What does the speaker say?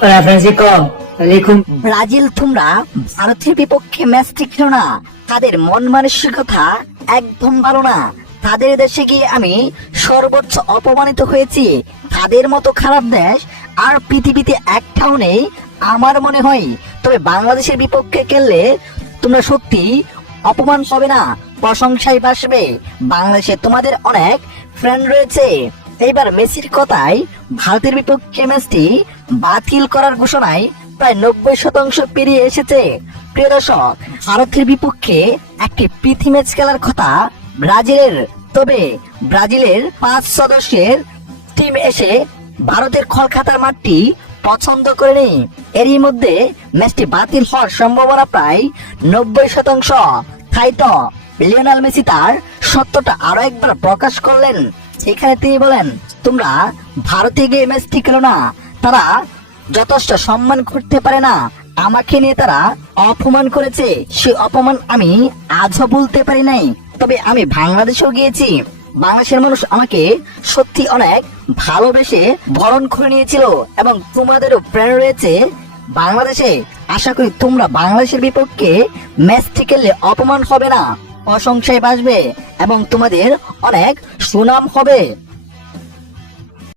Hola Francisco, alaikum. Brazil তোমরা ভারতের বিপক্ষে ম্যাচটি খেলো না। তাদের মন মানসিকতা একদম ভালো না। তাদের দেশে গিয়ে আমি সর্বোচ্চ অপমানিত হয়েছি। তাদের মতো খারাপ দেশ আর পৃথিবীতে একটাও নেই আমার মনে হয়। তবে বাংলাদেশের বিপক্ষে খেললে তোমরা সত্যি অপমান হবে না, প্রশংসায় বাসবে। বাংলাদেশে তোমাদের অনেক ফ্রেন্ড রয়েছে। এইবার মেসির কথায় ভারতের বিপক্ষে ম্যাচটি বাতিল করার ঘোষণায় প্রায় 90% পেরিয়ে এসেছে। প্রিয় দর্শক, ভারতের বিপক্ষে একটি প্রীতি ম্যাচ খেলার কথা ব্রাজিলের। তবে ব্রাজিলের 5 সদস্যের টিম এসে ভারতের কলকাতার মাঠটি পছন্দ করেনি। এরই মধ্যে ম্যাচটি বাতিল হওয়ার সম্ভাবনা প্রায় 90%। তাই তো লিওনেল মেসি তার সত্যটা আরো একবার প্রকাশ করলেন। সেখানে তিনি বলেন, তোমরা ভারতে গিয়ে ম্যাচটি খেলো না। তারা যথেষ্ট সম্মান করতে পারে না। আমাকে নিয়ে তারা অপমান করেছে। সে অপমান আমি আজও বলতে পারি নাই। তবে আমি বাংলাদেশেও গিয়েছি। বাংলাদেশের মানুষ আমাকে সত্যি অনেক ভালোবেসে বরণ করে নিয়েছিল এবং তোমাদেরও প্রেরণা রয়েছে বাংলাদেশে। আশা করি তোমরা বাংলাদেশের বিপক্ষে ম্যাচটি খেললে অপমান হবে না, প্রশংসায় বাসবে এবং তোমাদের অনেক সুনাম হবে।